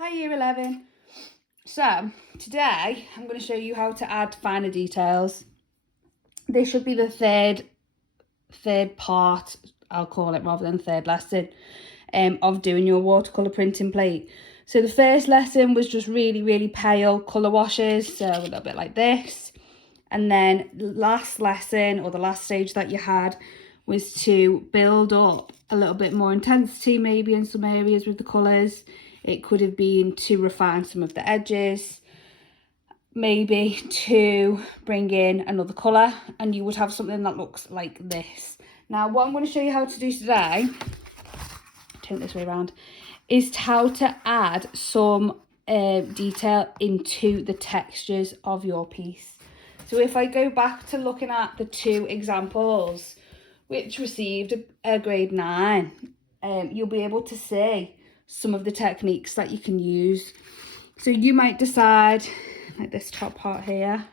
Hi Year 11. So today I'm going to show you how to add finer details. This should be the third part, I'll call it, rather than third lesson of doing your watercolour printing plate. So the first lesson was just really pale colour washes, so a little bit like this. And then the last lesson, or the last stage that you had, was to build up a little bit more intensity maybe in some areas with the colours. It could have been to refine some of the edges, maybe to bring in another colour, and you would have something that looks like this. Now what I'm going to show you how to do today, turn it this way around, is how to add some detail into the textures of your piece. So if I go back to looking at the two examples which received a grade 9, you'll be able to see some of the techniques that you can use. So you might decide, like this top part here,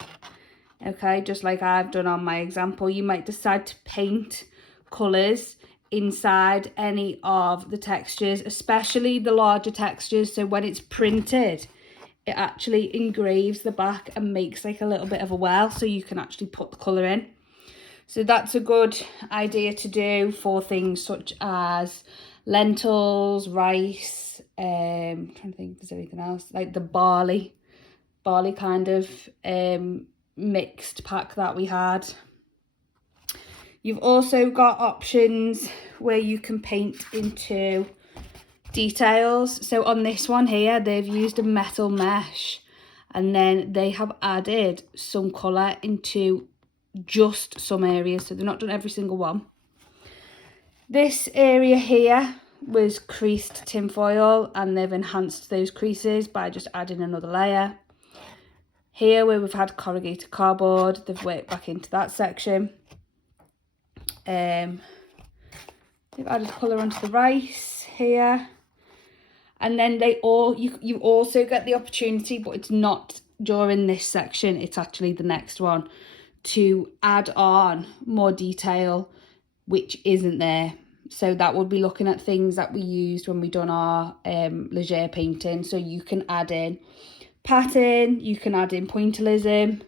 okay, just like I've done on my example, you might decide to paint colours inside any of the textures, especially the larger textures. So when it's printed, it actually engraves the back and makes like a little bit of a well, so you can actually put the colour in. So that's a good idea to do for things such as lentils, rice, I'm trying to think if there's anything else, like the barley kind of mixed pack that we had. You've also got options where you can paint into details. So on this one here, they've used a metal mesh, and then they have added some colour into just some areas, so they've not done every single one. This area here was creased tinfoil, and they've enhanced those creases by just adding another layer. Here where we've had corrugated cardboard, they've worked back into that section. They've added colour onto the rice here. And then you also get the opportunity, but it's not during this section, it's actually the next one, to add on more detail which isn't there. So that would be looking at things that we used when we done our leger painting. So you can add in pattern, you can add in pointillism,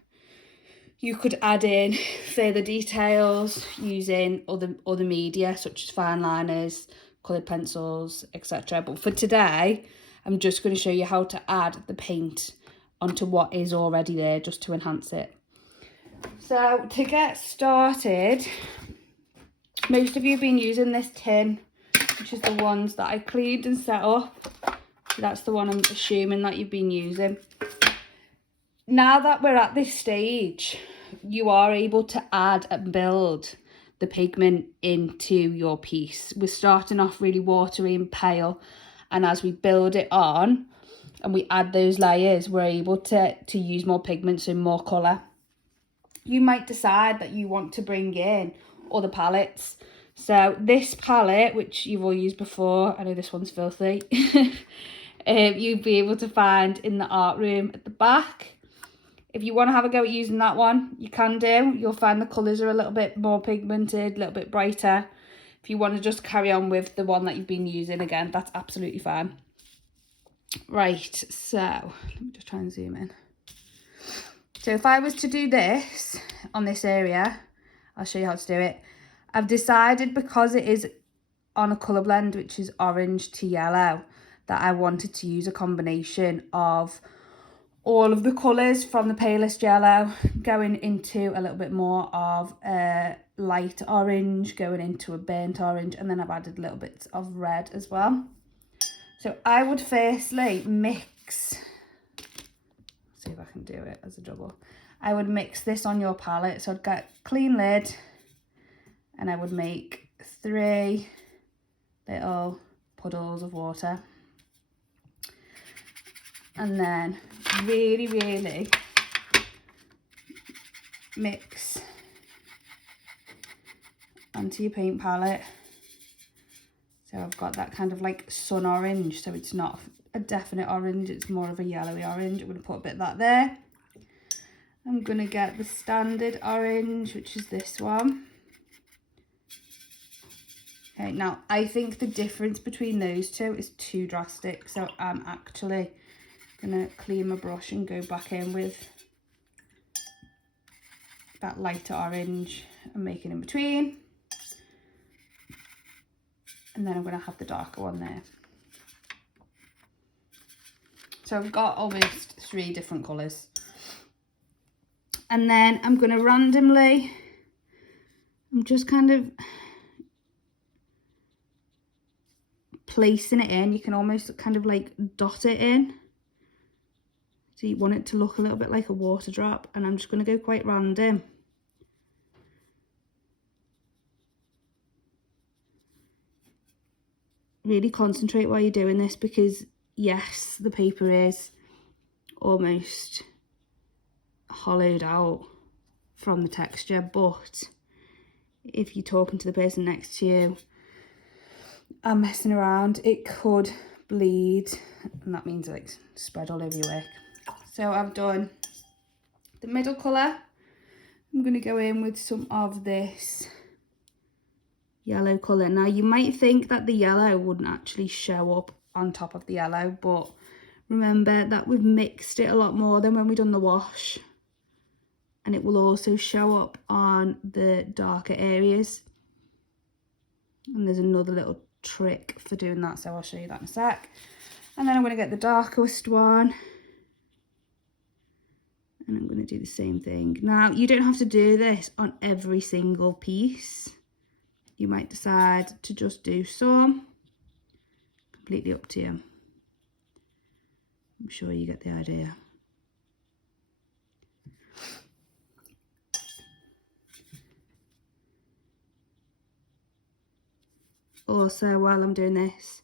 you could add in further details using other media such as fine liners, coloured pencils, etc. But for today, I'm just going to show you how to add the paint onto what is already there, just to enhance it. So to get started, most of you have been using this tin, which is the ones that I cleaned and set up. So that's the one I'm assuming that you've been using. Now that we're at this stage, you are able to add and build the pigment into your piece. We're starting off really watery and pale, and as we build it on and we add those layers, we're able to use more pigment, so more colour. You might decide that you want to bring in other palettes. So this palette, which you've all used before, I know this one's filthy, you'll be able to find in the art room at the back. If you want to have a go at using that one, you can do. You'll find the colours are a little bit more pigmented, a little bit brighter. If you want to just carry on with the one that you've been using, again, that's absolutely fine. Right, so let me just try and zoom in. So if I was to do this on this area, I'll show you how to do it. I've decided, because it is on a colour blend which is orange to yellow, that I wanted to use a combination of all of the colours from the palest yellow going into a little bit more of a light orange, going into a burnt orange, and then I've added little bits of red as well. So I would firstly mix, see if I can do it as a double. I would mix this on your palette. So I'd get a clean lid and I would make 3 little puddles of water. And then really mix onto your paint palette. So I've got that kind of like sun orange, so it's not a definite orange, it's more of a yellowy orange. I'm going to put a bit of that there. I'm going to get the standard orange, which is this one. Okay, now I think the difference between those two is too drastic, so I'm actually gonna clean my brush and go back in with that lighter orange and make it in between, and then I'm gonna have the darker one there. So I've got almost 3 different colours, and then I'm gonna randomly, I'm just kind of placing it in. You can almost kind of like dot it in. So you want it to look a little bit like a water drop, and I'm just going to go quite random. Really concentrate while you're doing this, because yes, the paper is almost hollowed out from the texture, but if you're talking to the person next to you and messing around, it could bleed, and that means like spread all over your work. So I've done the middle colour. I'm going to go in with some of this yellow colour. Now you might think that the yellow wouldn't actually show up on top of the yellow, but remember that we've mixed it a lot more than when we've done the wash, and it will also show up on the darker areas. And there's another little trick for doing that, so I'll show you that in a sec. And then I'm going to get the darkest one, and I'm going to do the same thing. Now you don't have to do this on every single piece. You might decide to just do some. Completely up to you. I'm sure you get the idea. Also, while I'm doing this,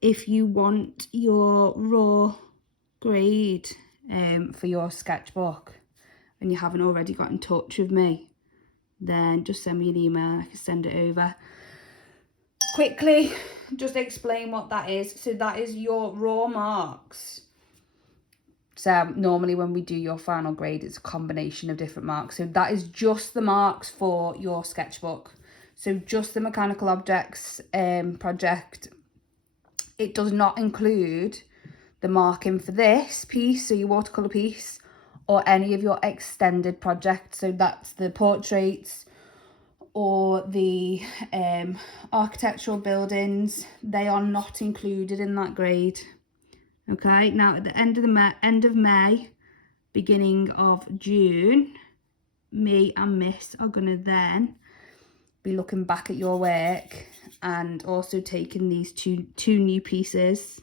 if you want your raw grade for your sketchbook and you haven't already got in touch with me, then just send me an email. I can send it over. Quickly, just explain what that is. So that is your raw marks. So normally when we do your final grade, it's a combination of different marks. So that is just the marks for your sketchbook. So just the mechanical objects project. It does not include the marking for this piece, so your watercolour piece, or any of your extended projects. So that's the portraits or the architectural buildings. They are not included in that grade. Okay, now at the end of May, beginning of June, me and Miss are going to then be looking back at your work and also taking these two new pieces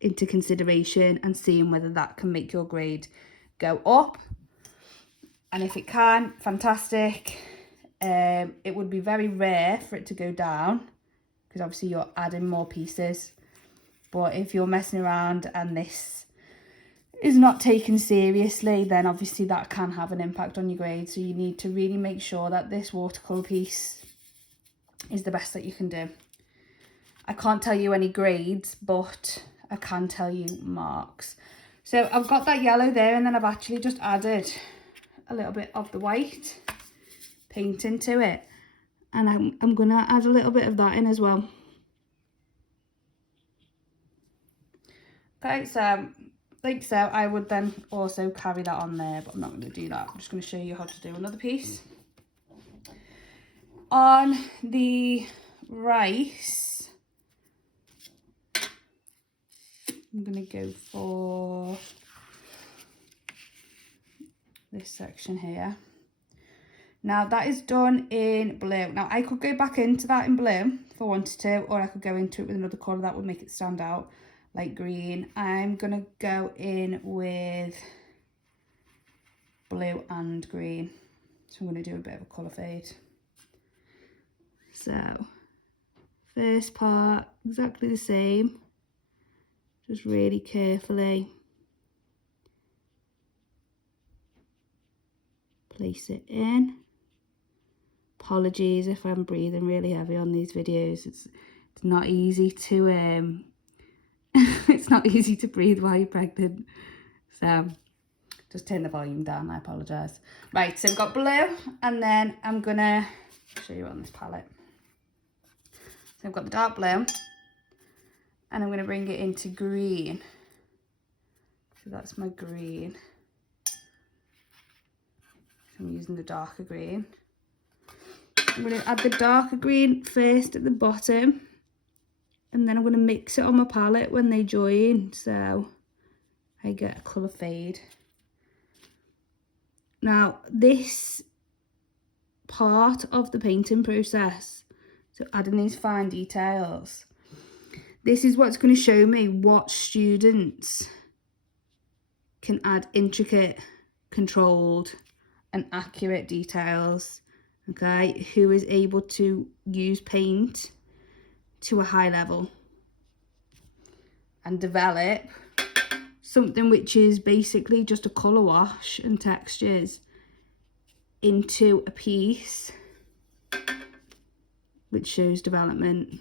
into consideration and seeing whether that can make your grade go up. And if it can, fantastic. It would be very rare for it to go down, because obviously you're adding more pieces. But if you're messing around and this is not taken seriously, then obviously that can have an impact on your grade. So you need to really make sure that this watercolour piece is the best that you can do. I can't tell you any grades, but I can tell you marks. So I've got that yellow there, and then I've actually just added a little bit of the white paint into it. And I'm going to add a little bit of that in as well. Okay, so like so, I would then also carry that on there, but I'm not going to do that. I'm just going to show you how to do another piece. On the rice, I'm going to go for this section here. Now that is done in blue. Now I could go back into that in blue if I wanted to, or I could go into it with another colour that would make it stand out, like green. I'm going to go in with blue and green. So I'm going to do a bit of a colour fade. So first part, exactly the same. Just really carefully place it in. Apologies if I'm breathing really heavy on these videos. It's not easy to it's not easy to breathe while you're pregnant. So just turn the volume down, I apologise. Right, so we've got blue, and then I'm gonna show you on this palette. So I've got the dark blue, and I'm going to bring it into green. So that's my green. I'm using the darker green. I'm going to add the darker green first at the bottom, and then I'm going to mix it on my palette when they join, so I get a colour fade. Now this part of the painting process, so adding these fine details, this is what's going to show me what students can add intricate, controlled and accurate details, okay, who is able to use paint to a high level and develop something which is basically just a colour wash and textures into a piece which shows development.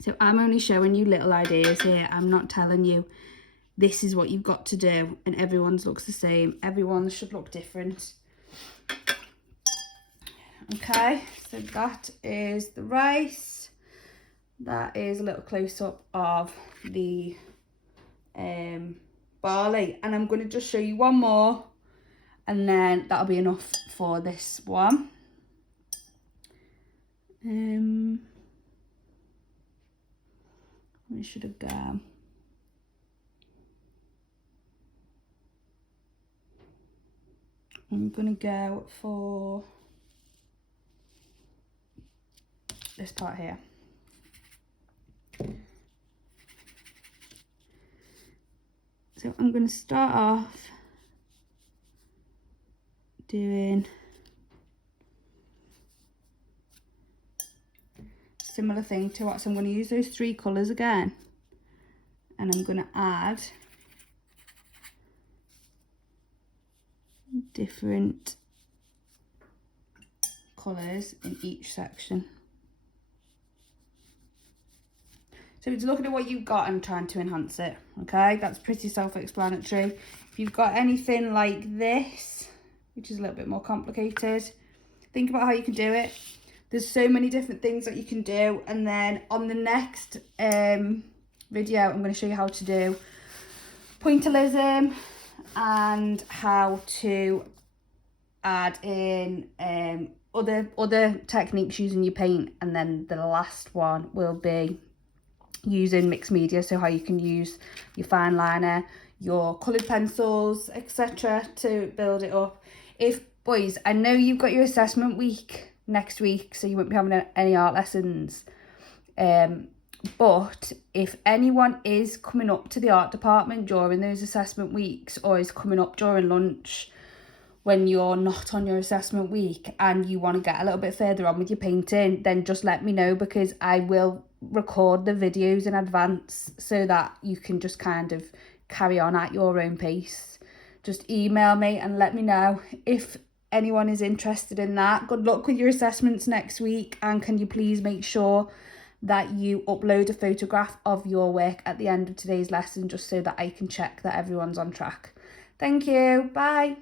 So I'm only showing you little ideas here. I'm not telling you this is what you've got to do and everyone's looks the same. Everyone should look different. Okay, so that is the rice. That is a little close-up of the barley, and I'm going to just show you one more and then that'll be enough for this one. We should have gone. I'm gonna go for this part here. So I'm gonna start off doing similar thing to what, so I'm going to use those 3 colours again, and I'm going to add different colours in each section. So it's looking at what you've got and trying to enhance it, okay? That's pretty self-explanatory. If you've got anything like this, which is a little bit more complicated, think about how you can do it. There's so many different things that you can do, and then on the next video I'm going to show you how to do pointillism and how to add in other techniques using your paint, and then the last one will be using mixed media, so how you can use your fine liner, your coloured pencils, etc. to build it up. If boys, I know you've got your assessment week next week, so you won't be having any art lessons, but if anyone is coming up to the art department during those assessment weeks, or is coming up during lunch when you're not on your assessment week and you want to get a little bit further on with your painting, then just let me know, because I will record the videos in advance so that you can just kind of carry on at your own pace. Just email me and let me know if anyone is interested in that. Good luck with your assessments next week, and can you please make sure that you upload a photograph of your work at the end of today's lesson, just so that I can check that everyone's on track. Thank you. Bye.